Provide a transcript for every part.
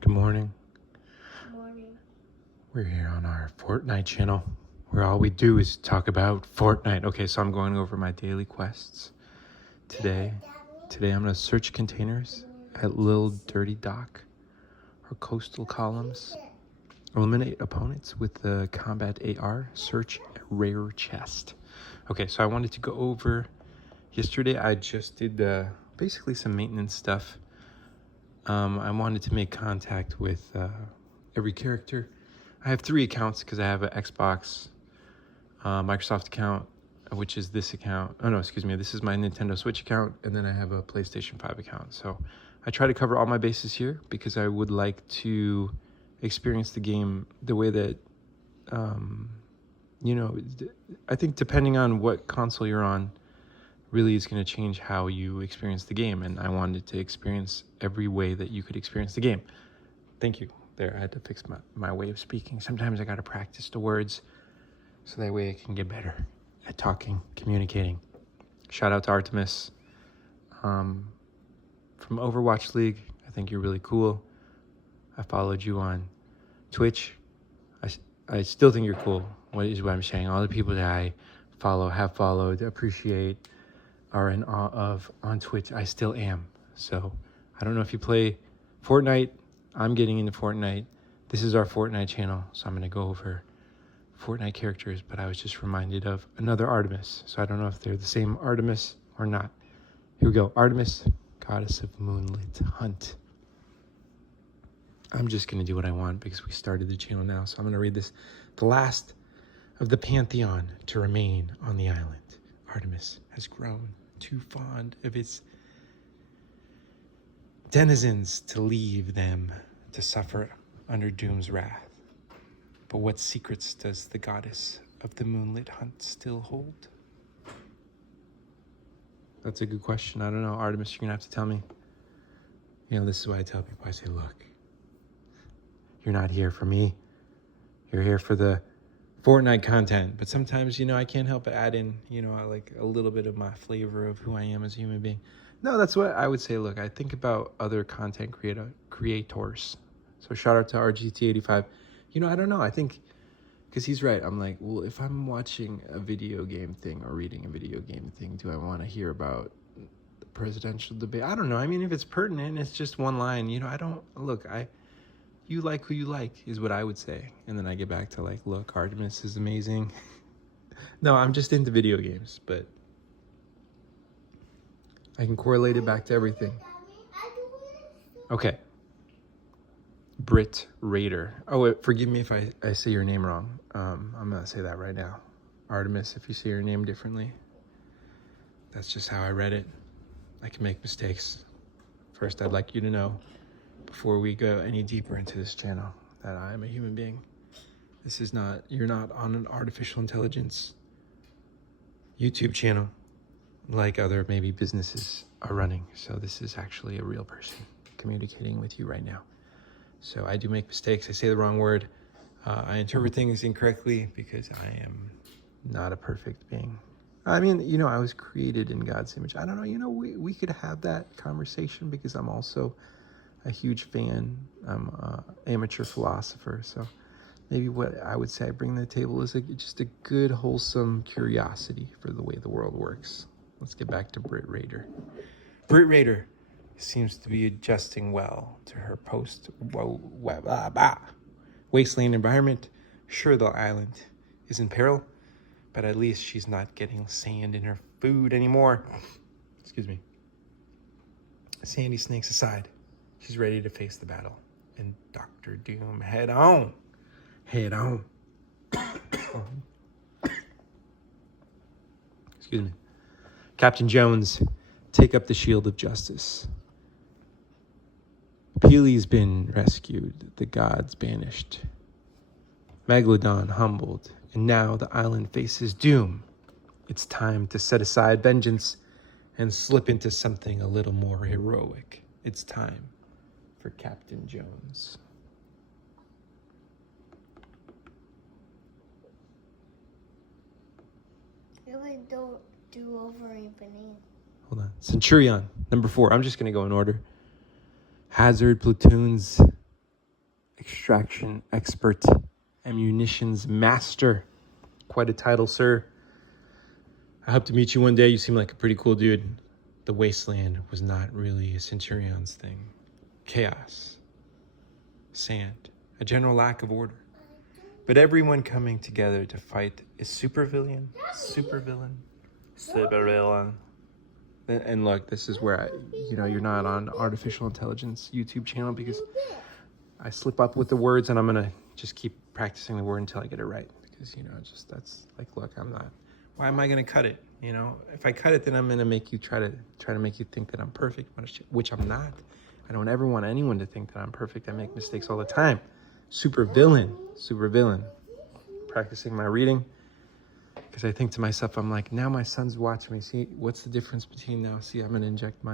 Good morning. Morning. We're here on our Fortnite channel, where all we do is talk about Fortnite. Okay, so I'm going over my daily quests today. Today I'm going to search containers at Lil Dirty Dock or coastal columns. Eliminate opponents with the combat AR. Search a rare chest. Okay, so I wanted to go over. Yesterday I just did basically some maintenance stuff. I wanted to make contact with every character. I have 3 accounts because I have an Xbox, Microsoft account, which is this account. Oh no, excuse me. This is my Nintendo Switch account, and then I have a PlayStation 5 account. So I try to cover all my bases here because I would like to experience the game the way that, I think depending on what console you're on, really is going to change how you experience the game. And I wanted to experience every way that you could experience the game. Thank you. There, I had to fix my way of speaking. Sometimes I got to practice the words so that way I can get better at talking, communicating. Shout out to Artemis from Overwatch League. I think you're really cool. I followed you on Twitch. I still think you're cool. What I'm saying. All the people that I follow, have followed, appreciate, are in awe of on Twitch. I still am. So I don't know if you play Fortnite. I'm getting into Fortnite. This is our Fortnite channel, so I'm going to go over Fortnite characters, but I was just reminded of another Artemis. So I don't know if they're the same Artemis or not. Here we go. Artemis, goddess of moonlit hunt. I'm just going to do what I want because we started the channel now. So I'm going to read this. The last of the pantheon to remain on the island. Artemis has grown too fond of its denizens to leave them to suffer under doom's wrath. But what secrets does the goddess of the moonlit hunt still hold? That's a good question. I don't know. Artemis, you're going to have to tell me. This is why I tell people, I say, look, you're not here for me. You're here for the Fortnite content. But sometimes, I can't help but add in, I like a little bit of my flavor of who I am as a human being. No, that's what I would say. Look, I think about other content creators. So shout out to RGT85. I don't know. I think, because he's right. I'm like, well, if I'm watching a video game thing or reading a video game thing, do I want to hear about the presidential debate? I don't know. I mean, if it's pertinent, it's just one line. I don't, look, you like who you like is what I would say. And then I get back to like, look, Artemis is amazing. No, I'm just into video games, but I can correlate it back to everything. Okay. Brit Raider. Oh, wait, forgive me if I say your name wrong. I'm going to say that right now. Artemis, if you say your name differently. That's just how I read it. I can make mistakes. First, I'd like you to know, before we go any deeper into this channel, that I am a human being. You're not on an artificial intelligence YouTube channel like other maybe businesses are running. So this is actually a real person communicating with you right now. So I do make mistakes. I say the wrong word. I interpret things incorrectly because I am not a perfect being. I mean, I was created in God's image. I don't know, we could have that conversation because I'm also a huge fan. I'm an amateur philosopher. So maybe what I would say I bring to the table is just a good, wholesome curiosity for the way the world works. Let's get back to Brit Raider. Brit Raider seems to be adjusting well to her post-wasteland environment. Sure, the island is in peril, but at least she's not getting sand in her food anymore. Excuse me. Sandy snakes aside, she's ready to face the battle. And Dr. Doom, head on. Head on. Excuse me. Captain Jones, take up the shield of justice. Peely's been rescued, the gods banished. Megalodon humbled, and now the island faces doom. It's time to set aside vengeance and slip into something a little more heroic. It's time for Captain Jones. Really don't do over a banana. Hold on. Centurion, number 4. I'm just going to go in order. Hazard platoons extraction expert, ammunitions master. Quite a title, sir. I hope to meet you one day. You seem like a pretty cool dude. The wasteland was not really a Centurion's thing. Chaos, sand, a general lack of order. But everyone coming together to fight is supervillain. And look, this is where you're not on artificial intelligence YouTube channel because I slip up with the words and I'm gonna just keep practicing the word until I get it right. Because that's like, look, I'm not. Why am I gonna cut it? If I cut it, then I'm gonna make you try to make you think that I'm perfect, which I'm not. I don't ever want anyone to think that I'm perfect. I make mistakes all the time. Super villain. Practicing my reading. Because I think to myself, I'm like, now my son's watching me. See, what's the difference between now? See, I'm going to inject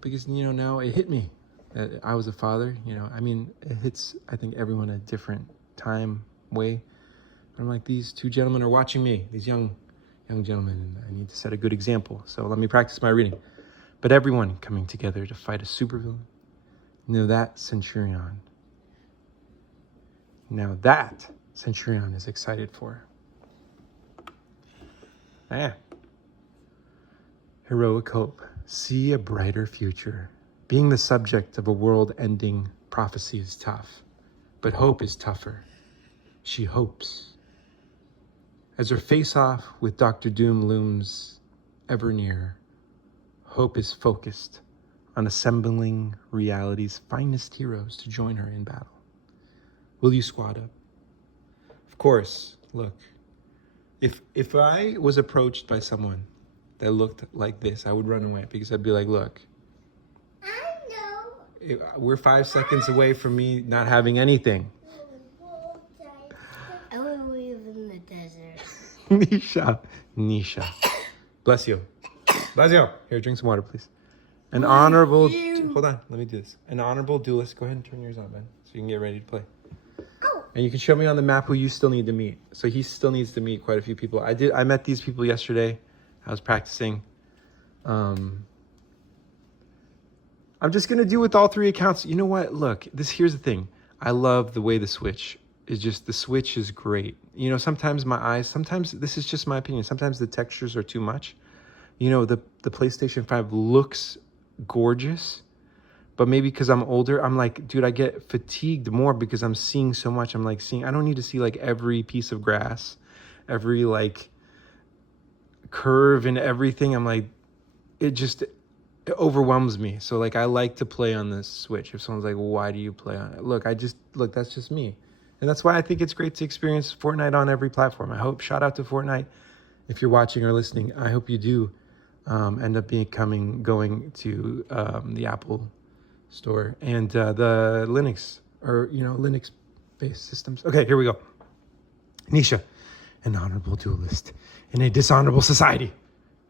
because, now it hit me that I was a father. It hits, I think, everyone at a different time, way. But I'm like, these two gentlemen are watching me, these young gentlemen, and I need to set a good example. So let me practice my reading. But everyone coming together to fight a supervillain. That Centurion. Now that Centurion is excited for. Heroic hope. See a brighter future. Being the subject of a world-ending prophecy is tough, but hope is tougher. She hopes. As her face-off with Dr. Doom looms ever near, hope is focused on assembling reality's finest heroes to join her in battle. Will you squad up? Of course, look. If I was approached by someone that looked like this, I would run away because I'd be like, look, we're 5 seconds away from me not having anything. I will live in the desert. Nisha. Bless you. Here, drink some water, please. Hold on, let me do this. An honorable duelist. Go ahead and turn yours on, Ben, so you can get ready to play. And you can show me on the map who you still need to meet. So he still needs to meet quite a few people. I met these people yesterday. I was practicing. I'm just going to do with all 3 accounts. You know what? Look, here's the thing. I love the way the Switch is great. Sometimes this is just my opinion. Sometimes the textures are too much. The PlayStation 5 looks gorgeous. But maybe because I'm older, I'm like, dude, I get fatigued more because I'm seeing so much. I'm like I don't need to see like every piece of grass, every like curve and everything. I'm like, it overwhelms me. So like, I like to play on this Switch. If someone's like, well, why do you play on it? Look, that's just me. And that's why I think it's great to experience Fortnite on every platform. Shout out to Fortnite. If you're watching or listening, I hope you do end up going to the Apple Store and the Linux Linux-based systems. Okay, here we go. Nisha, an honorable duelist in a dishonorable society.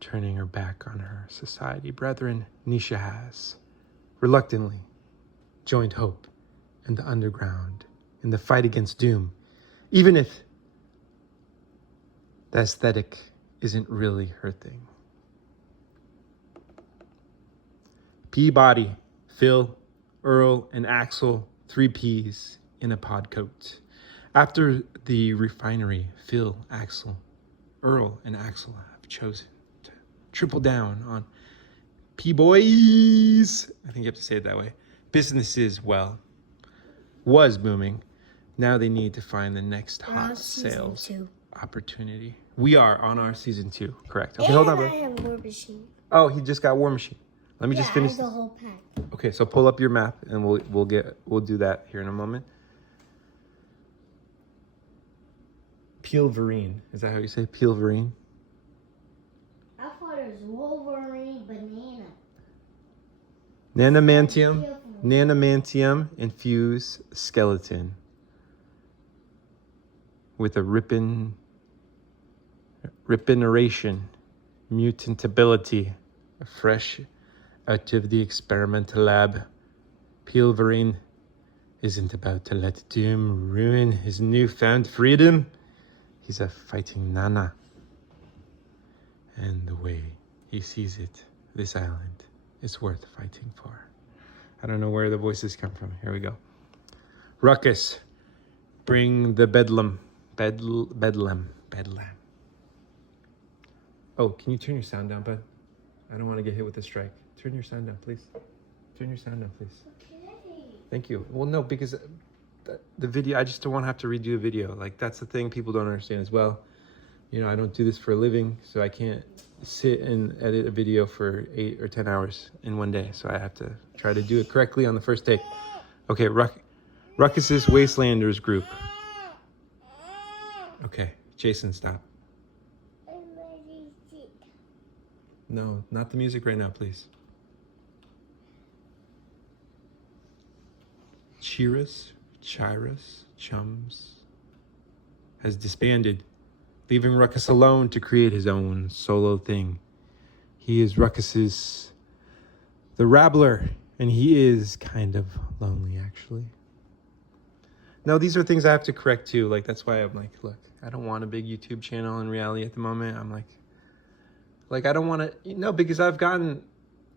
Turning her back on her society brethren, Nisha has reluctantly joined Hope and the underground in the fight against Doom, even if the aesthetic isn't really her thing. Peabody, Phil, Earl, and Axel, 3 Ps in a pod coat. After the refinery, Phil, Axel, Earl, and Axel have chosen to triple down on P-Boys. I think you have to say it that way. Businesses, was booming. Now they need to find the next hot sales opportunity. We are on our season 2, correct? Okay, hold on, bro. I have War Machine. Oh, he just got War Machine. Let me just finish I have the whole pack. Okay, so pull up your map and we'll do that here in a moment. Peelverine. Is that how you say Peelverine? I thought it was Wolverine banana. Nanomantium infused skeleton with a regeneration, mutantability, fresh out of the experimental lab. Peelverine isn't about to let Doom ruin his newfound freedom. He's a fighting Nana. And the way he sees it, this island is worth fighting for. I don't know where the voices come from. Here we go. Ruckus, bring the bedlam. Bedlam. Oh, can you turn your sound down, bud? I don't want to get hit with a strike. Turn your sound down, please. Turn your sound down, please. Okay. Thank you. Well, no, because the video, I just don't want to have to redo a video. Like, that's the thing people don't understand as well. You know, I don't do this for a living, so I can't sit and edit a video for 8 or 10 hours in one day. So I have to try to do it correctly on the first take. Okay, Ruckus's Wastelanders group. Okay, Jason, stop. No, not the music right now, please. Chirus, Chums has disbanded, leaving Ruckus alone to create his own solo thing. He is Ruckus's the Rabbler, and he is kind of lonely, actually. No, these are things I have to correct too. Like, that's why I'm like, look, I don't want a big YouTube channel in reality at the moment. I'm like I don't want to, because I've gotten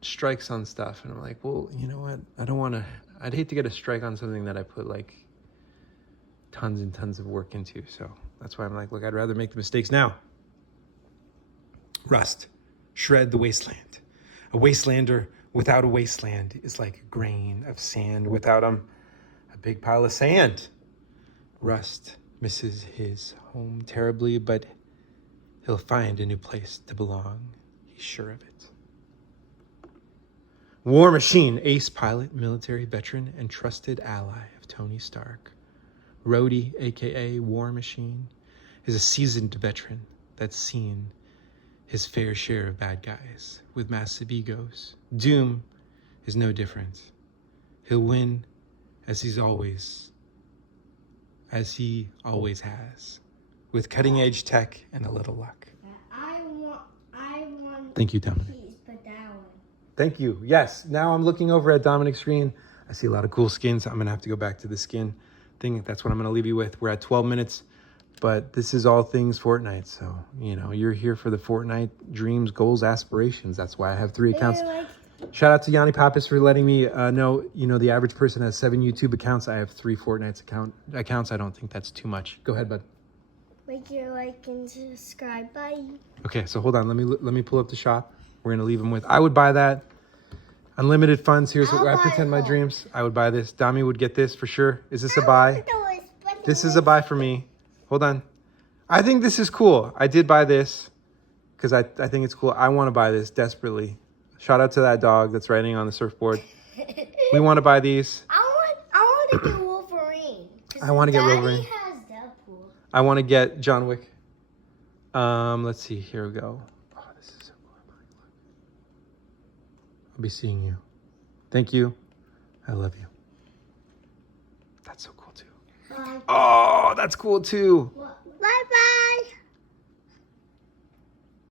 strikes on stuff, and I'm like, well, you know what? I don't want to. I'd hate to get a strike on something that I put like tons and tons of work into. So that's why I'm like, look, I'd rather make the mistakes now. Rust, shred the wasteland. A wastelander without a wasteland is like a grain of sand without a big pile of sand. Rust misses his home terribly, but he'll find a new place to belong. He's sure of it. War Machine, ace pilot, military veteran, and trusted ally of Tony Stark. Rhodey, aka War Machine, is a seasoned veteran that's seen his fair share of bad guys with massive egos. Doom is no different. He'll win as he always has, with cutting edge tech and a little luck. I want. Thank you, Dominic. Please put that one. Thank you. Yes. Now I'm looking over at Dominic's screen. I see a lot of cool skins. I'm going to have to go back to the skin thing. That's what I'm going to leave you with. We're at 12 minutes, but this is all things Fortnite. So, you're here for the Fortnite dreams, goals, aspirations. That's why I have 3 accounts. Shout out to Yanni Pappas for letting me know, the average person has 7 YouTube accounts. I have 3 Fortnite accounts. I don't think that's too much. Go ahead, bud. Make your like and subscribe. Bye. Okay, so hold on. Let me pull up the shop. We're gonna leave them with. I would buy that. Unlimited funds. Here's what I pretend my dreams. I would buy this. Dami would get this for sure. Is this a buy? This is a buy for me. Hold on. I think this is cool. I did buy this because I think it's cool. I want to buy this desperately. Shout out to that dog that's riding on the surfboard. We want to buy these. I want to do Wolverine. I want to get Wolverine. Daddy has Deadpool. I want to get John Wick. Let's see. Here we go. Oh, this is so cool. I'll be seeing you. Thank you. I love you. That's so cool too. Oh, that's cool too. Bye bye.